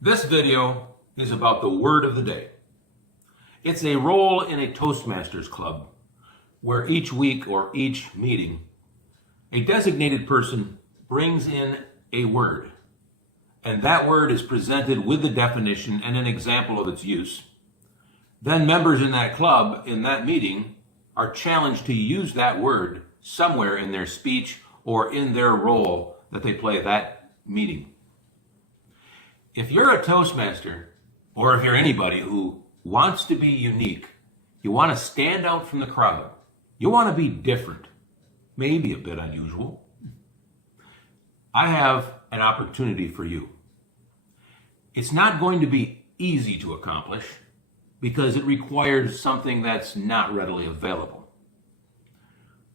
This video is about the word of the day. It's a role in a Toastmasters club where each week or each meeting, a designated person brings in a word, and that word is presented with the definition and an example of its use. Then members in that club, in that meeting, are challenged to use that word somewhere in their speech or in their role that they play at that meeting. If you're a Toastmaster, or if you're anybody who wants to be unique, you want to stand out from the crowd, you want to be different, maybe a bit unusual, I have an opportunity for you. It's not going to be easy to accomplish because it requires something that's not readily available.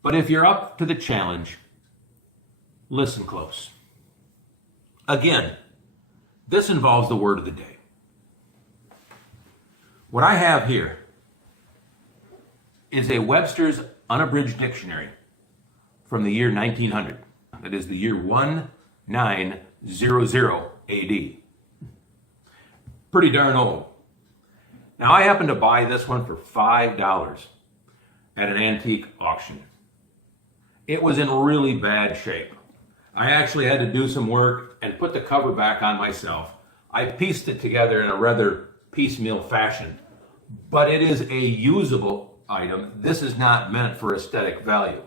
But if you're up to the challenge, listen close. Again, this involves the word of the day. What I have here is a Webster's unabridged dictionary from the year 1900. That is the year 1900 AD. Pretty darn old. Now, I happened to buy this one for $5 at an antique auction. It was in really bad shape. I actually had to do some work and put the cover back on myself. I pieced it together in a rather piecemeal fashion, but it is a usable item. This is not meant for aesthetic value.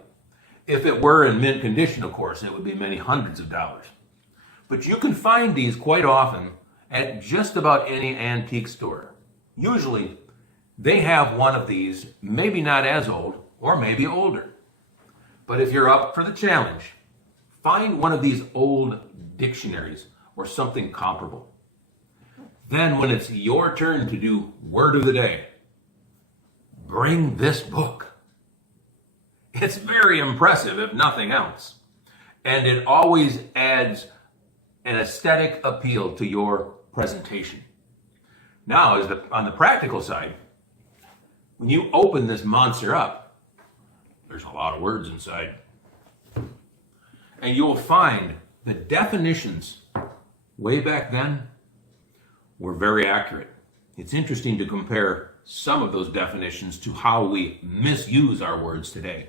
If it were in mint condition, of course, it would be many hundreds of dollars. But you can find these quite often at just about any antique store. Usually, they have one of these, maybe not as old, or maybe older. But if you're up for the challenge, find one of these old dictionaries or something comparable. Then when it's your turn to do word of the day, bring this book. It's very impressive, if nothing else. And it always adds an aesthetic appeal to your presentation. Now, on the practical side, when you open this monster up, there's a lot of words inside. And you'll find the definitions way back then were very accurate. It's interesting to compare some of those definitions to how we misuse our words today.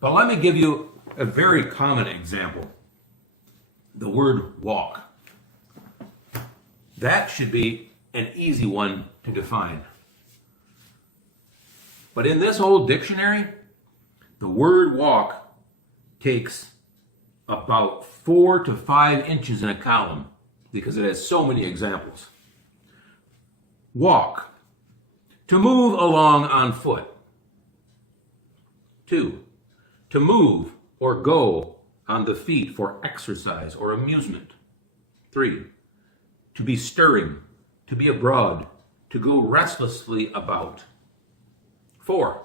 But let me give you a very common example. The word walk. That should be an easy one to define. But in this old dictionary, the word walk takes about 4 to 5 inches in a column because it has so many examples. Walk, to move along on foot. 2, to move or go on the feet for exercise or amusement. 3, to be stirring, to be abroad, to go restlessly about. 4,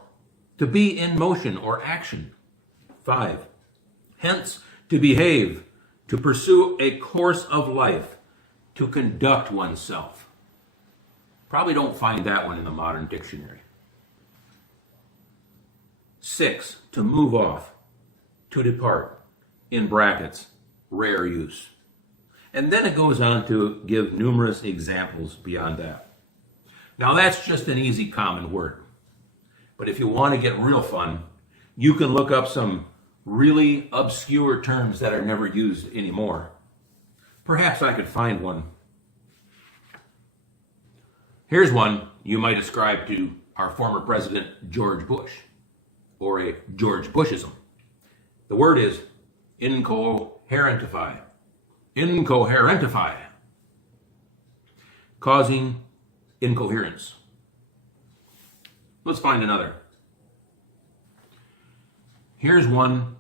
to be in motion or action. 5, hence, to behave, to pursue a course of life, to conduct oneself. Probably don't find that one in the modern dictionary. 6, to move off, to depart, in brackets, rare use. And then it goes on to give numerous examples beyond that. Now that's just an easy common word. But if you want to get real fun, you can look up some really obscure terms that are never used anymore. Perhaps I could find one. Here's one you might ascribe to our former president, George Bush, or a George Bushism. The word is incoherentify. Incoherentify. Causing incoherence. Let's find another. Here's one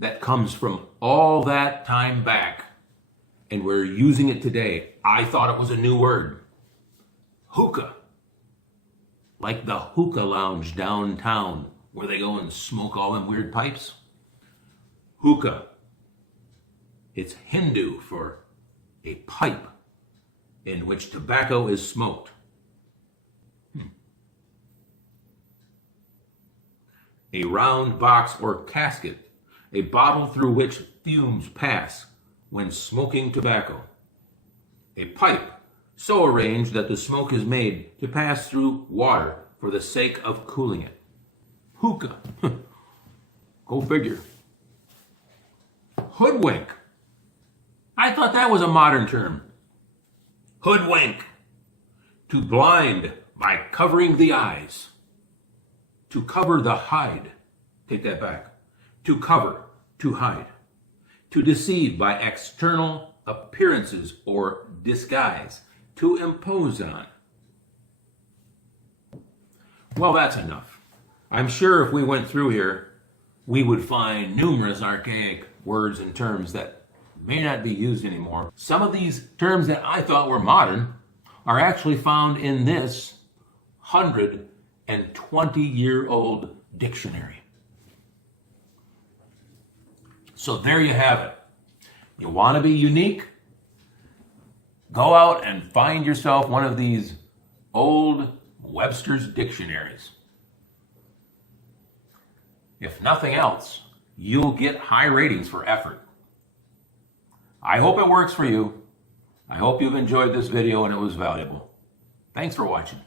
that comes from all that time back, and we're using it today. I thought it was a new word. Hookah. Like the hookah lounge downtown where they go and smoke all them weird pipes. Hookah. It's Hindu for a pipe in which tobacco is smoked. A round box or casket, a bottle through which fumes pass when smoking tobacco. a pipe so arranged that the smoke is made to pass through water for the sake of cooling it. Hookah. Go figure. Hoodwink. I thought that was a modern term. Hoodwink. To blind by covering the eyes. To cover the hide. Take that back. To cover, to hide. To deceive by external appearances or disguise. To impose on. Well, that's enough. I'm sure if we went through here, we would find numerous archaic words and terms that may not be used anymore. Some of these terms that I thought were modern are actually found in this 120-year-old dictionary. So there you have it. You want to be unique? Go out and find yourself one of these old Webster's dictionaries. If nothing else, you'll get high ratings for effort. I hope it works for you. I hope you've enjoyed this video and it was valuable. Thanks for watching.